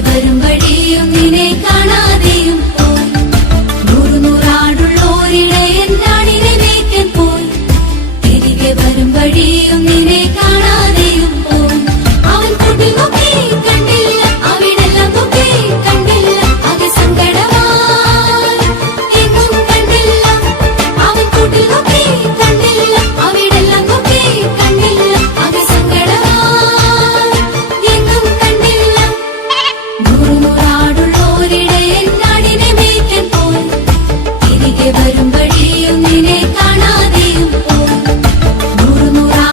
വരും വഴിയും നിന്നെ കാണാതെയും പോയി. നൂറാടുള്ളോരിടയൻ ആടിനെ മേയ്ക്കാൻ പോയി. തിരികെ വരും വഴിയും